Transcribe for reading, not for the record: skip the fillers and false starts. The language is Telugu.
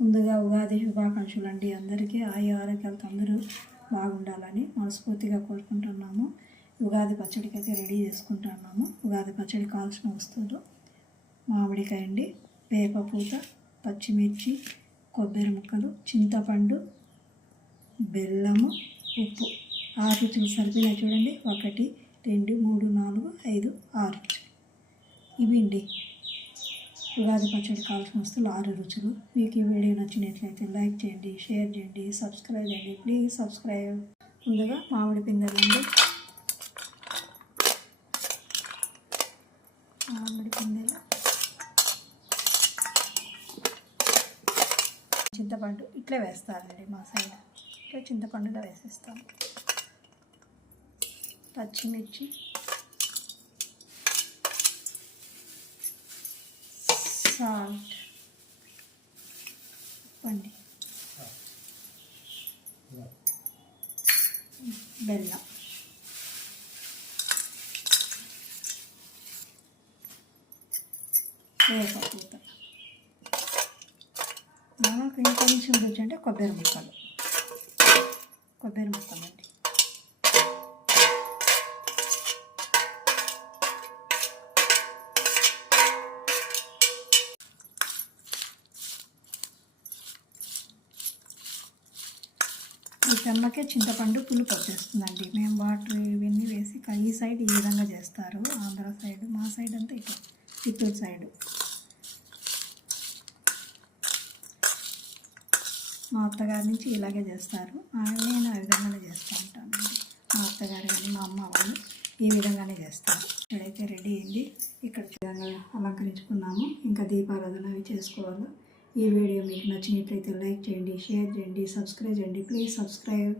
ముందుగా ఉగాది శుభాకాంక్షలు అండి. అందరికీ ఆరోగ్యాలతో అందరూ బాగుండాలని మనస్ఫూర్తిగా కోరుకుంటున్నాము. ఉగాది పచ్చడికి అయితే రెడీ చేసుకుంటున్నాము. ఉగాది పచ్చడి కావాల్సిన వస్తువులు మామిడికాయ అండి, వేపపూత, పచ్చిమిర్చి, కొబ్బరి ముక్కలు, చింతపండు, బెల్లము, ఉప్పు. 6 రుచులు సరిపోయినా చూడండి. 1 2 3 4 5 6 ఇవి అండి ఉగాది పచ్చడి కావాల్సిన వస్తువులు 6 రుచులు. మీకు ఈ వీడియో నచ్చినట్లయితే లైక్ చేయండి, షేర్ చేయండి, సబ్స్క్రైబ్ చేయండి. Please subscribe. ముందుగా మామిడి పిందెలు అండి, మామిడి పిందెలు, చింతపండు ఇట్లా వేస్తారండి మా సైడ్. ఇట్లా చింతపండులో వేసేస్తాం. పచ్చిమిర్చి, సాల్ట్, పండి, బెల్లం, వేపపూత, మనకు ఇంకొంచెం రుచి అంటే కొబ్బరి ముక్కలు అండి. ఈ చెమ్మకే చింతపండు పులుపు వచ్చేస్తుందండి. మేము వాటర్ ఇవన్నీ వేసి ఈ సైడ్ ఈ విధంగా చేస్తారు, ఆంధ్ర సైడ్. మా సైడ్ అంతా ఇట్లా చిత్తూరు సైడు. మా అత్తగారి నుంచి ఇలాగే చేస్తారు. నేను ఆ విధంగానే చేస్తూ ఉంటానండి. మా అత్తగారు కానీ మా అమ్మ వాళ్ళు ఈ విధంగానే చేస్తారు. ఇక్కడైతే రెడీ అయింది. ఇక్కడ విధంగా అలంకరించుకున్నాము. ఇంకా దీపారాధన అవి చేసుకోవాలి. ఈ వీడియో మీకు నచ్చినట్లయితే లైక్ చేయండి, షేర్ చేయండి, సబ్స్క్రైబ్ చేయండి. Please subscribe.